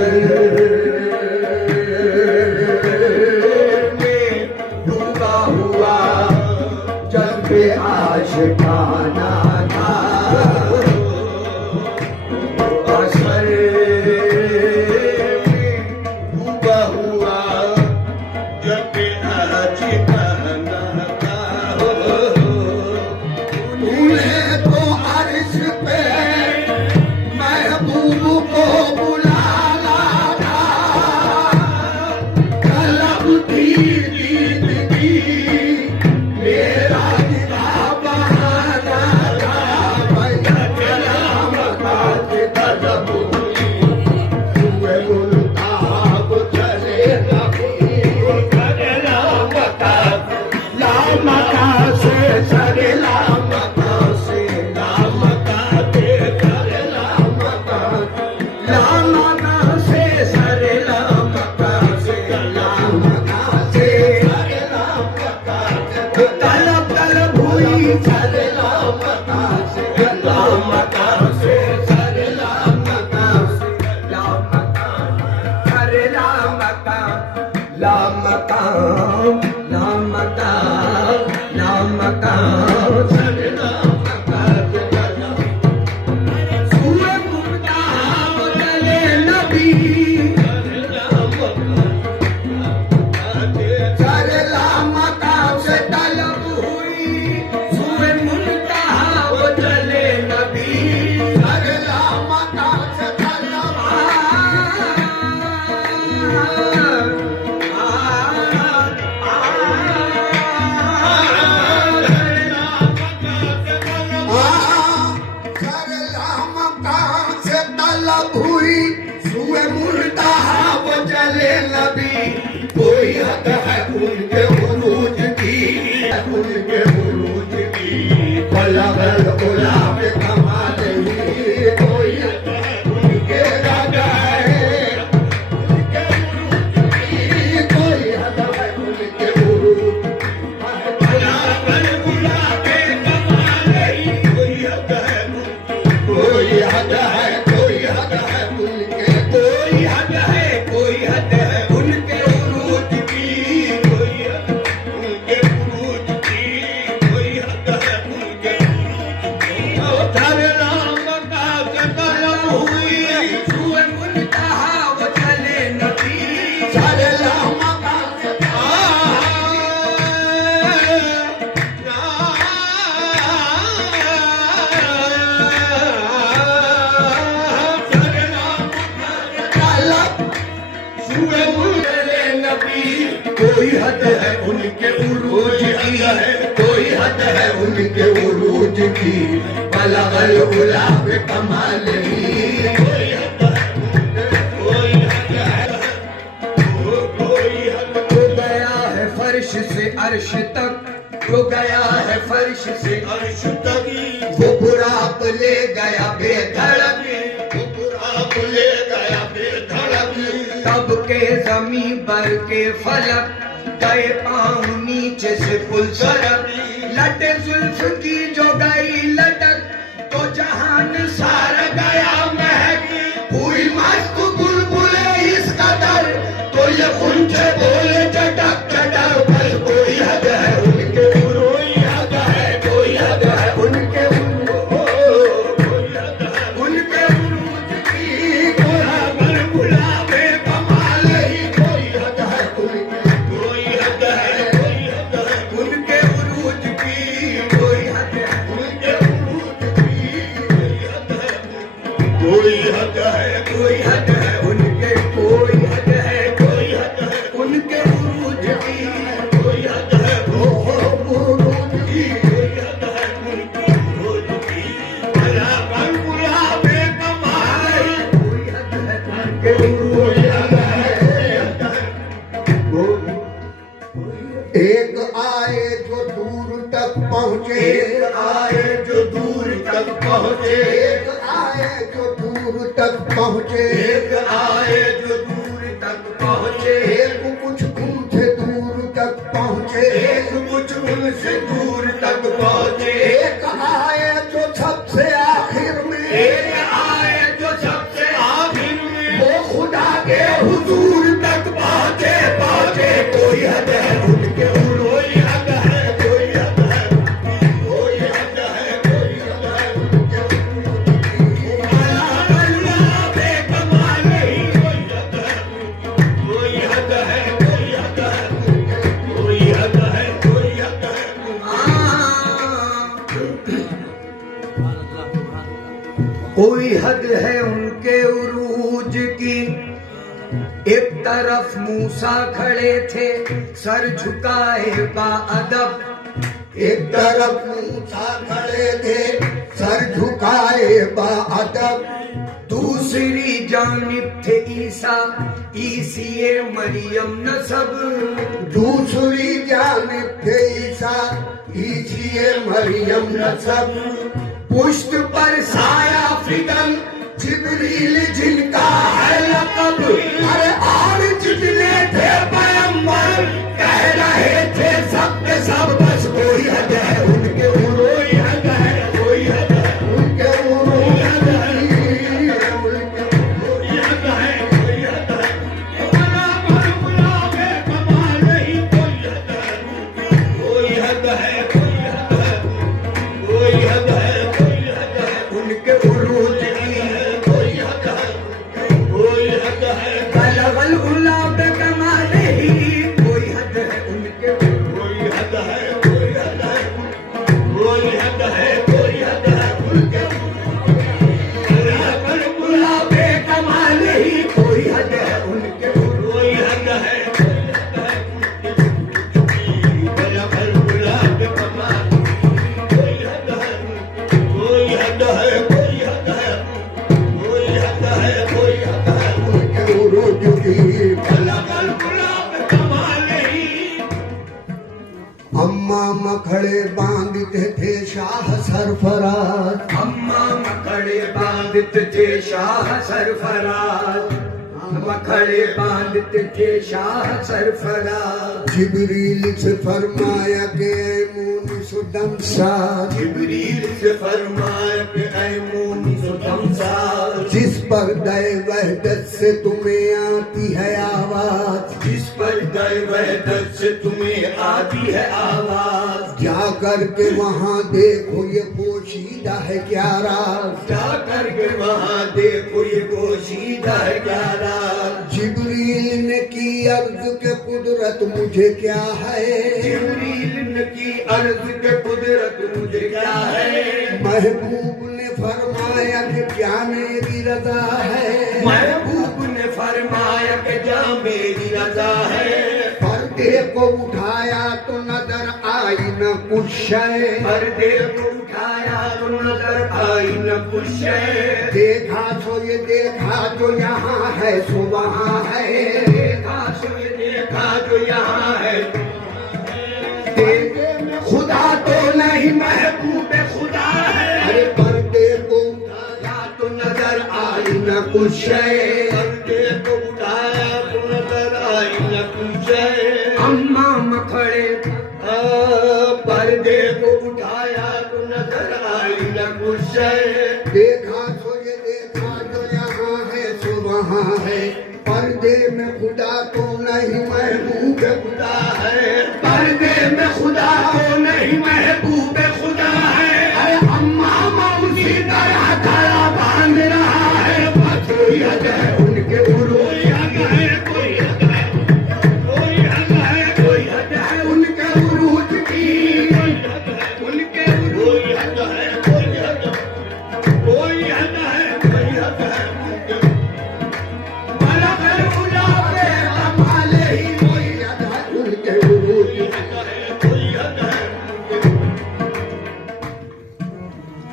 में डूबा हुआ जज्बे आशिकाना था, असर में डूबा हुआ जज्बे आशिकाना था। तूने तो अर्श पे महबूब को बुलाना था, तलब थी दीदगी मेरा दिला बहाना था। भैया कलाम का तलब हुई हुए मुल्ताब चले लगी, लामका लामका से सरे लामका से लामका दे कर लामका लामका से सरे लामका से लामका से सरे लामका तलब तलब हुई सरे लामका से लामका से सरे लामका से लामका सरे लामका लामका लामका लामका सरे लामका सूए मुर्दा बदले नबी सरे लामका से तलब हुई सूए मुर्दा बदले नबी सरे लामका से तलब हुई सुए मुर्दा वो चले नबी। कोई हद है उनके उरूज की, उनके उरूज की बलगल गुलाब कमाल ही। कोई हद है उनके हद है उनके उरूज की, कोई हद है उनके उरूज बलगल गुलाब कमाल ही। कोई हद है कोई हद है कोई हद है उनके, कोई हद है कोई हद है उनके उरूज की, कोई हद उनके उरूज की, कोई हद है उनके उरूज की। सरे लामका से तलब हुई सूए मुल्ताहा वो चले नबी सरे लामका से कोई हद है उनके उरूज की, कोई हद है उनके उरूज की बलगल गुलाब कमाल ही। कोई हद है कोई हद है कोई हद हो गया है फर्श से अर्श तक, हो गया है फर्श से अर्श तक। वो बुराक ले गया बेधड़क, वो बुराक ले गया बेधड़क। तब के जमीन पर के फलक गए पाँव नीचे से पुल सरक। लटे जुल्फ की जो गई लटक तो जहान सारा गया महक। हुई मस्त बुलबुले इस कदर तो ये गुंजे बोले चटक चटक। बस कोई हद है उनके कोई हद है कोई हद है उनके कोई हद है उनके उरूज की। कोई गुलाबे कमाल ही। कोई हद है उनके कोई हद है कोई हद है उनके उरूज की। कोई हद है उनके उरूज की। कोई हद है कोई हद है उनके कोई हद है कोई हद है उनके उरूज की। कोई हद है उरूज की। कोई हद है उनके उरूज की। बराबर गुलाबे कमाल ही। कोई हद है उनके कोई हद है। एक आए जो दूर तक पहुँचे, एक आए जो दूर तक पहुँचे, एक आए जो दूर तक पहुँचे, एक आए जो दूर तक पहुँचे। एक कुछ उनसे दूर तक पहुँचे, एक कुछ उनसे दूर तक पहुँचे। एक आए जो सबसे आखिर में, एक आए जो सबसे आखिर में। वो खुदा के हुजूर तक पहुंचे पहुंचे कोई हद है उनके उरूज हद है कोई हद है कोई हद है कोई हद है उनके अल्लाह बेकमाल ही कोई हद है कोई हद है कोई हद है कोई हद है कोई हद है कोई हद है उनके उरूज की। एक तरफ मूसा खड़े थे सर झुकाए बाअदब, एक तरफ मूसा खड़े थे सर झुकाए बाअदब, दूसरी जानिब थे ईसा ईसीए मरियम नसब, दूसरी जानिब थे ईसा ईसीए मरियम नसब, पुष्ट पर साया फिदन जिब्रील जिनका है लक़ब, अरे और जितने थे पैगंबर कह रहे थे सब के सब बस कोई हद है उनके कोई हद है कोई हद है उनके कोई हद है उनके कोई हद है कोई हद है बना भर बुलावे कमाल नहीं कोई हद है कोई हद है कोई हद है कोई हद है उनके उरूज की कोई हद है कोई हद है बलगल उला बेकमाल ही कोई हद है उनके कोई हद है कोई हद है कोई हद है कोई हद है उनके बलगल उला बेकमाल ही कोई हद है उनके कोई हद है बलगल उला बेकमाल कोई हद है कोई हद है कोई हद है कोई हद है कोई हद है उनके उरूज की बलगल गुलाब कमाल ही। अम्मा मखड़े बांधते थे शाह सरफराज, अम्मा मखड़े बांधते थे शाह सरफराज, मखड़े बांधते थे शाह सरफराज, जिब्रील से फरमाया के सुदम सा, जिब्रील से फरमाया के ऐमूनी सुदम सा, जिस पर दय वहदत से तुम्हें आती है आवाज, जिस पर दय वहदत से तुम्हें आती है आवाज, जा करके वहाँ देखो ये पोशीदा है क्या राज, जा करके वहाँ देखो ये पोशीदा है क्या राज, जिब्रील ने की अर्ज के कुदरत मुझे क्या है, जिब्रील ने की अर्ज के कुदरत मुझे क्या है, महबूब ने फरमाया कि क्या मेरी रजा है, महबूब ने फरमाया कि क्या मेरी रजा है, पर्दे को उठाया तो नजर आई न कुछ शय, पर्दे को उठाया तो नजर आई न कुछ शय, देखा तो ये देखा जो यहाँ है सो वहाँ है, देखा तो ये देखा जो यहाँ है, खुदा तो नहीं महबूब खुदा है, अरे पर्दे को उठाया तो नजर आई न कुछ शय, पर्दे को उठाया तो नजर आई न कुछ शय, अम्मा मखड़े पर्दे को उठाया तो नजर आई न कुछ शय, देखा तो ये देखा जो यहाँ है सो वहाँ है, पर्दे में खुदा तो नहीं महबूब खुदा है, पर्दे में खुदा तो नहीं महबूब खुदा है, अरे अम्मा उसी तरह खड़ा बांध रहा है, बस कोई हद है उनके उरूज है कोई हद है कोई हद है कोई हद है उनके उरूज की, उनके कोई हद है कोई हद कोई हद है कोई हद है बलगल उला बेकमाल ही कोई हद है उनके उरूज कोई हद है।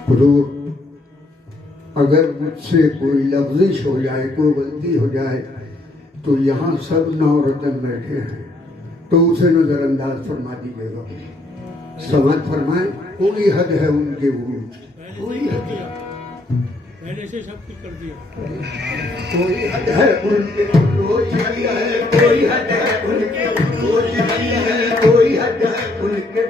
हुजूर अगर मुझसे कोई लफ्जिश हो जाए कोई गलती हो जाए तो यहाँ सब नौरतन बैठे हैं तो उसे नजरअंदाज फरमा दीजिएगा, समझ फरमाए कोई हद है उनके उरूज कोई हद है पहले से सब कुछ कर दिया, कोई हद है उनके उरूज है कोई हद है उनके उरूज है कोई हद है उनके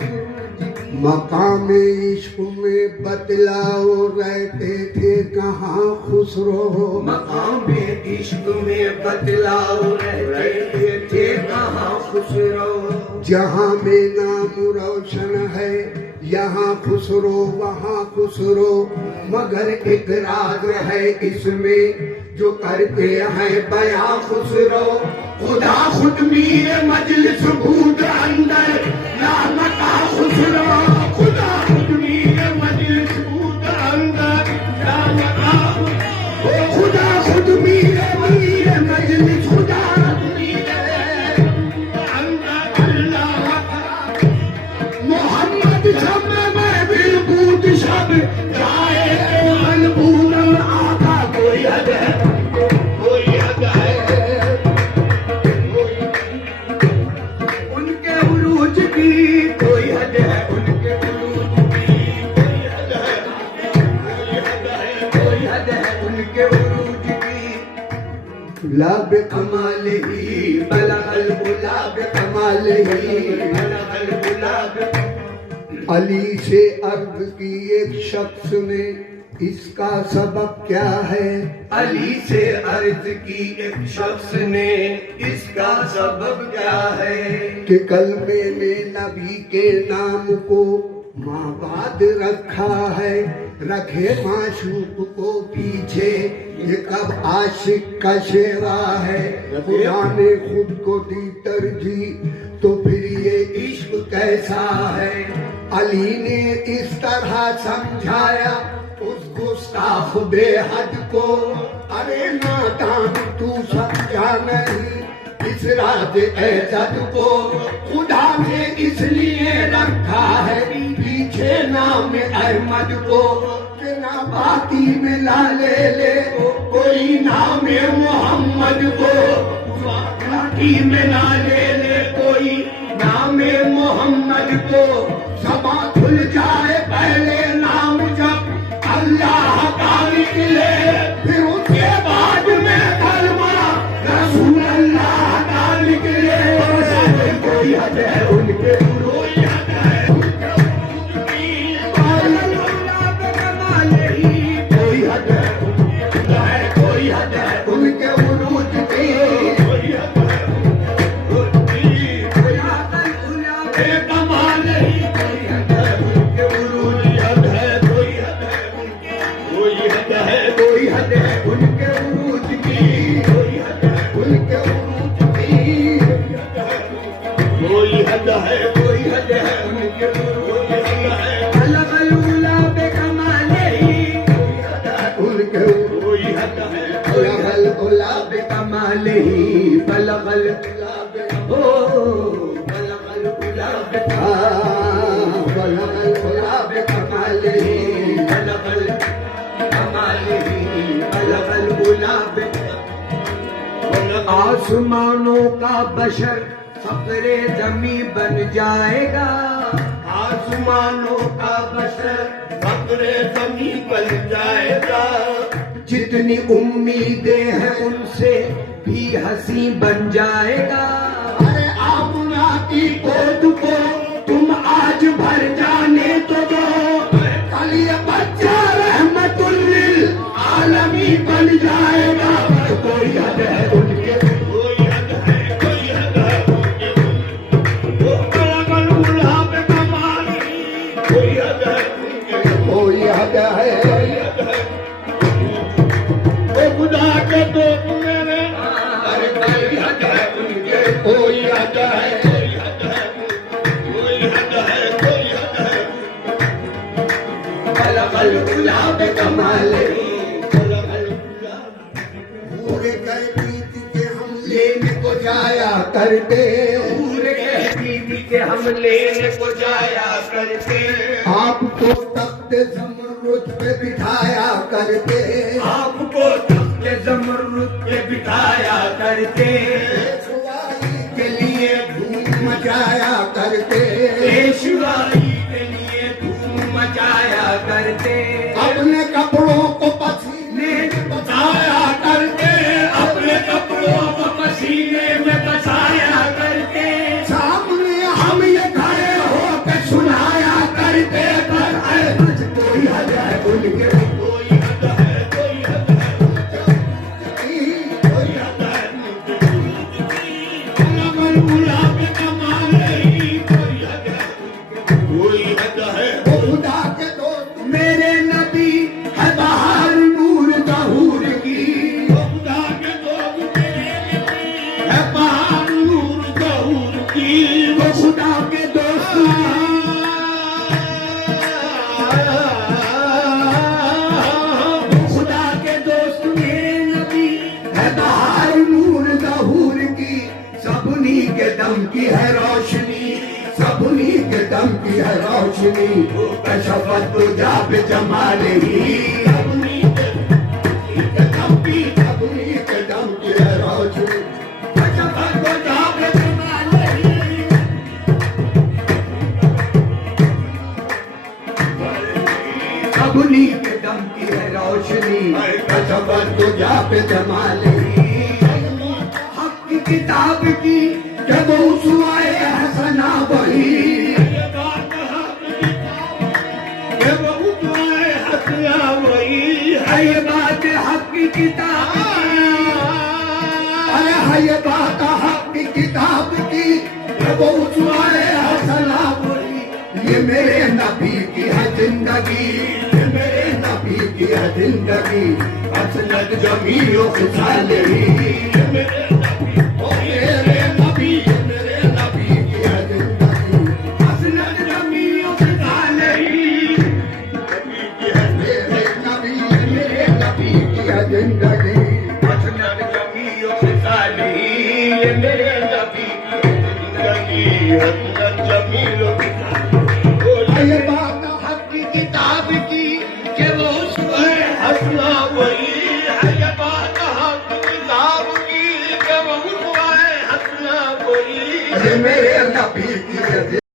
मकाम इश्क में बतलाओ रहते थे कहाँ खुसरो। मकाम इश्क में बतलाओ रहते थे कहाँ खुसरो। जहाँ में नाम रोशन है यहाँ खुसरो वहाँ खुसरो, मगर एक राज है इसमें जो करते हैं बयां खुसरो। खुदा खुद मीर मजलिस भूत अंदर नाम का खुसरो। खुदा खुद मीर मजलिस भूत अंदर नाम का खुसरो। खुदा खुद मीर मजलिस खुदा मीर अंदर अल्लाह का मोहम्मद सब में बिल्कुल सब जाए मनबूरम आका कोई हद है कोई हद है। उनके उरूज की कोई हद है, उनके उरूज की कोई हद है, कोई हद है, कोई हद है उनके उरूज की। लब कमाल ही बलगल गुलाब कमाल ही बलगल गुलाब। अली से अर्ज की एक शख्स ने इसका सबब क्या है। अली से अर्ज की एक शख्स ने इसका सबब क्या है। कि कलमे में नबी के नाम को माबाद रखा है, रखे माशूक को पीछे ये कब आशिक का शेरा है। खुदा ने खुद को दी तरजीह तो फिर ये इश्क कैसा है। अली ने इस तरह समझाया उस गुस्ताख बेहद को। अरे नादान तू समझा नहीं इस राज इज्जत को। खुदा ने इसलिए रखा है पीछे नाम अहमद को कि ना बाती में ला ले कोई नाम मोहम्मद को। बाती में ना ले कोई नाम मोहम्मद को। समा खुल जाए पहले नाम जब अल्लाह का निकले, फिर उसके बाद में कलमा रसूल अल्लाह का निकले। कोई हद है उनके कोई हद है उनके कमाल ही कोई हद है कोई हद है उनके उरूज की कोई हद है कमाल ही कोई हद है उनके उरूज हद है कोई हद है कोई हद है उनके उरूज की कोई हद है उनके उरूज की कोई हद है कोई हद है उनके उरूज है। अलग अलूला पे कमाल ही कोई हद है उनके कोई हद है। अलग अलूला पे कमाल ही बलगल गुलाब हो बलगल गुलाब बलगल गुलाब कमाल ही बलगल कमाल ही बलगल गुलाब। आसमानों का बशर फकरे जमी बन जाएगा। आसमानों का बशर फकरे जमी बन जाएगा। जितनी उम्मीदें हैं उनसे भी हंसी बन जाएगा। अरे आमुना की गोद को तुम आज भर जाने तो दो, कल ये बच्चा रहमतुल लिल आलमी बन जाएगा। कोई हद है उनके कोई हद है कोई हद है उनके वो अलग गुलाब कमाल कोई हद है उनके कोई हद है वो खुदा के तो मेरे अरे कोई हद है उनके कोई हद है कोई हद है कोई हद है कोई हद है अलग गुलाब कमाल पूरे कहती के हम लेने को जाया करते। पूरे कहती के हम लेने को जाया करते। आपको तख्त ज़मरुद पे बिठाया करते। आपको तख्त ज़मरुद पे बिठाया करते। पेशवाई के लिए धूम मचाया करते। पेशवाई के लिए धूम मचाया करते। अपने कपड़ों को पसीने बचाया करते। अपने कपड़ों को पसीने में बचाया करते। सामने हम ये खड़े होकर सुनाया करते। है बहार नूर ज़हूर की वो खुदा के दोस्त खुदा के दोस्त मेरे नबी है बहार नूर ज़हूर की सबनी के दम की है रोशनी सबनी के दम की है रोशनी कशफत तुझा पे जमाल ही सबनी के दम की सबनी के दम की है रोशनी कशफत तुझा पे जमाल ही सबनी के दम की है रोशनी कशफत तुझा पे जमाल ही हक की किताब की जब उसवाए हसना वही है ये बात हक की किताब अरे है ये बात हक की किताब की जब उसवाए हसना वही ये मेरे नबी की है जिंदगी ये मेरे नबी की है जिंदगी असनद जमीलो खुशाल ही ये मेरे नबी ये मेरे नबी की है जिंदगी असनद जमीलो खुशाल ही मेरे नबी ये मेरे नबी की है जिंदगी असनद जमीलो खुशाल ही ये मेरे नबी की जिंदगी असनद जमीलो ये बात हक की किताब की कि वो उसमें हंसना वही है ये बात हक की किताब की कि वो उसमें हंसना वही मेरे नबी की